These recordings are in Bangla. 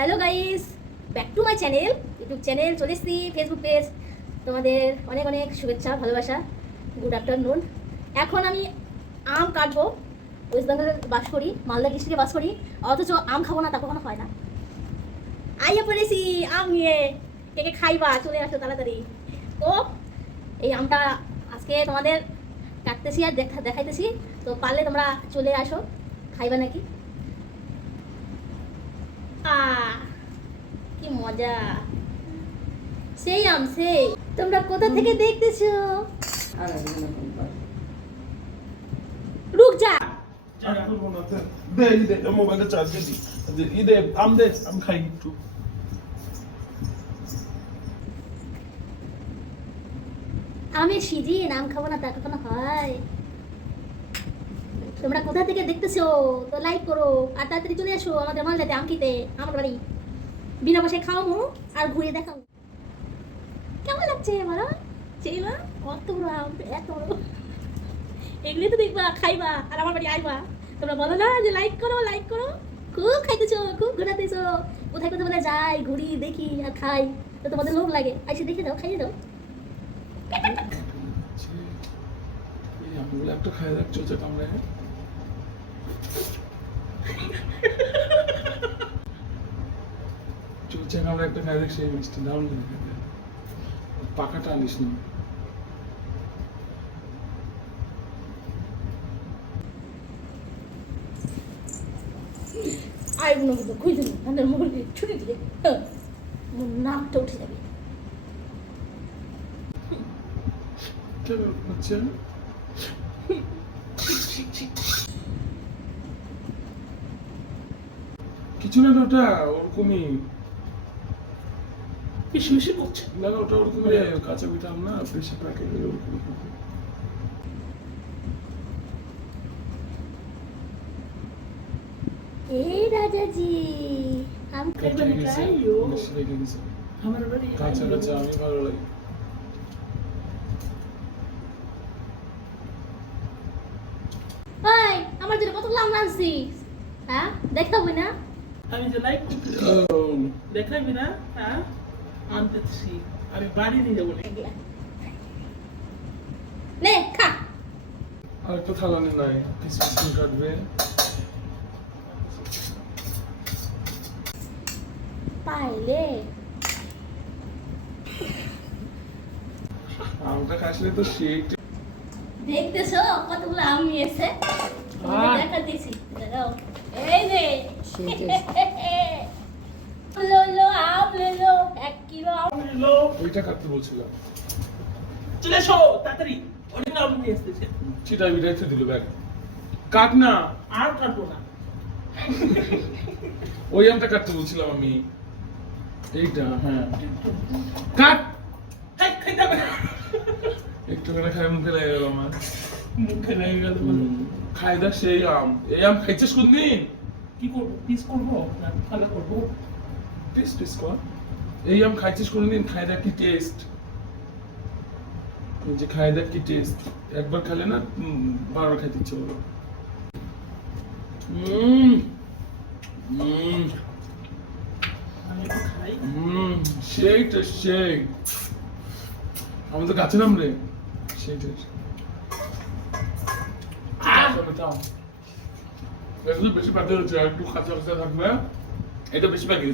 Hello guys back to my channel YouTube channel চলে এসেছি ফেসবুক পেজ তোমাদের অনেক অনেক শুভেচ্ছা, ভালোবাসা। গুড আফটারনুন এখন আমি আম কাটবো। ওয়েস্ট বেঙ্গলে বাস করি, মালদা ডিস্ট্রিক্টে বাস করি। অথচ আম খাব না, তা কখনো হয় না। আইয়া পড়েছি, আম নিয়ে। কে কে খাইবা, চলে আসো তাড়াতাড়ি। তো, এই আমটা আজকে তোমাদের কাটতেছি আর দেখা দেখাইতেছি। তো পারলে তোমরা চলে আসো। খাইবা নাকি? কি মজা। সেই আম সেই। তোমরা কোথা থেকে দেখতেছো? রুক যা। আর করব না, দে, দে, মোবাইলটা চার্জ দে, দে, আম দে, আমি খাই একটু। আমের সিজিন আম খাব না তা কখনো হয়। তোমরা কোথা থেকে দেখতেছো? তো লাইক করো আর তাড়াতাড়ি চলে আসো আমাদের মালদাতে আম খেতে আমার বাড়ি। বিনা পয়সায় খাওয়াবো আর ঘুরে দেখাবো। কেমন লাগছে বলো? সেই মা কত বড় আম এত বড় এগুলি তো দেখবা খাইবা আর আমার বাড়ি আইবা। তোমরা বলো না যে লাইক করো লাইক করো। খুব খাইতেছো খুব ঘোরাতেছো। কোথায় কোথায় বলে যাই ঘুরি দেখি আর খাই। তো তোমাদের লোভ লাগে। আইসে দেখে দাও খাইয়ে দাও। আমগুলো একটা খাই দেখ, চলছে কামড়ায়। চলছে কামড়ে একটা দেখ, সেই মিষ্টি, খেতে। পাকাটা আনিস না। আইগুলো কিন্তু খুঁজে দিন ঠান্ডার মুখে ছুটি দিয়ে। হ্যাঁ, মোর নাকটা উঠে যাবে। কিছু না ওটা ওরকমই। বেশি বেশি করছে। না না, ওটা ওরকমই কাঁচা পিঠা না বেশি প্যাকেট এই রাজাজি আম আমার বাড়ি কাঁচা কাঁচা আমি ভালো লাগে। আমার জন্য কতগুলো আম আনছিস? হ্যাঁ দেখাবো না? আমি যে লাইক দেখাবি না হ্যাঁ? আনতেছি। আমি বাড়ি নিয়ে যাব। নে খা। আর থালা নাই পিস কাটবে। পাইলে। আমটা খাসলে তো সেই দেখতেছো কতগুলো আম নিয়েছে? দেখা দিছি দাও এই রে আম লে লো এক কিলো আম হ্যালো, ওইটা কাটতে বলছিলাম? চলে এসো তাড়াতাড়ি। অনেক আম নিয়ে এসেছে। চিটাই বিটাই তো দিল ব্যাগ। কাট না। আর কাটবো না। ওই আমটা কাটতে বলছিলাম আমি। এইটা হ্যাঁ। কাট! খাই মুখে লেগে গেল আমার। মুখে লেগে গেল খাই দেখ সেই আম। এই আম খাইছিস কোনদিন? কি করব? পিস করব? না ফালা করব? পিস পিস কর এই আম খাইছিস কোনদিন? খাই দেখ কি টেস্ট যে খাই দেখ কি টেস্ট একবার খেলে না বারবার খাইতে ইচ্ছে হলো সেই টেস্ট সেই। আমাদের গাছে নাম রে? সেই টেস্ট একটু বেশি পাকে হচ্ছে আর একটু কাঁচা কাঁচা থাকবে, এটা বেশি পাকে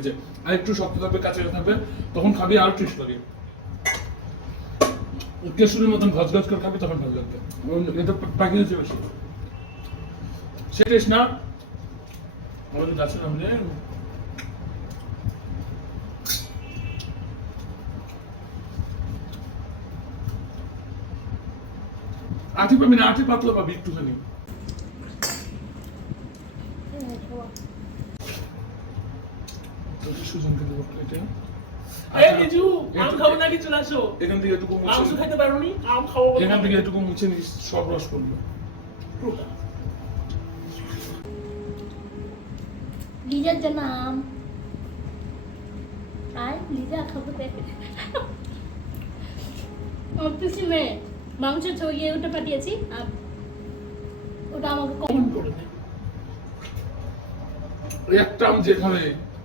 আর একটু শক্ত থাকবে, কাঁচা কাঁচা থাকবে, তখন খাবি আর টেস্ট লাগে। কেশুরির মতন করে খাবি, তখন ভালো লাগবে। এটা পাকে বেশি। সে টেস্ট না। আমাদের গাছের রে আঠি পাবি না আঠি পাতলা পাবি একটুখানি। সুজনকে দেবো প্লেটে এই বিজু আম খাব নাকি চলে আসো? এখান থেকে এটুকু মাংস মুছে খাইতে পারো আম খাব এখান থেকে এটুকু মুছে নিস সব রস করবে লিজার জন্য আম। আয় লিজা খাব দেখে মেয়ে মাংস ছড়িয়ে ওটা পাঠিয়েছি আর ওটা আমাকে কম কমন করে দেয়। একটা আম যে খাবে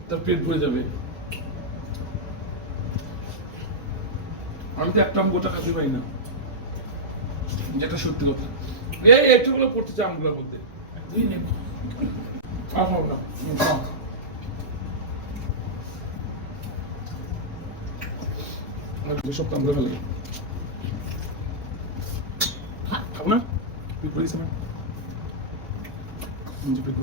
তার পেট ভরে যাবে। আমি তো একটা আম গোটা খাতে পারি না। যেটা সত্যি কথা। এই পড়তে চাই আমগুলোর মধ্যে। নেব লাগে। খাব না? না? নিজে পেট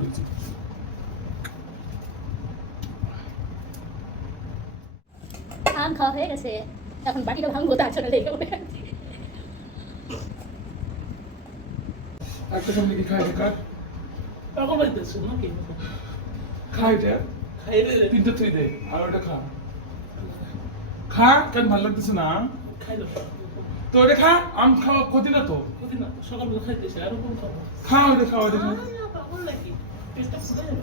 আম খাওয়া হয়ে গেছে এখন বাকিটা ভাঙবো তার জন্য লেগে পড়ে আছি। একটা সামনে কি খাই কার পাগল হইতেছে নাকি? খাই এটা খাই রে রে। তিনটে তুই দে আর ওটা খা। খা কেন ভালো লাগতেছে না? খাই দাও তো ওটা খা আম খাওয়া ক্ষতি না তো? ক্ষতি না সকালবেলা খাইতেছে আরও কোন খাব খা ওটা খা ওটা খা। পাগল নাকি? পেটটা ফুলে যাবে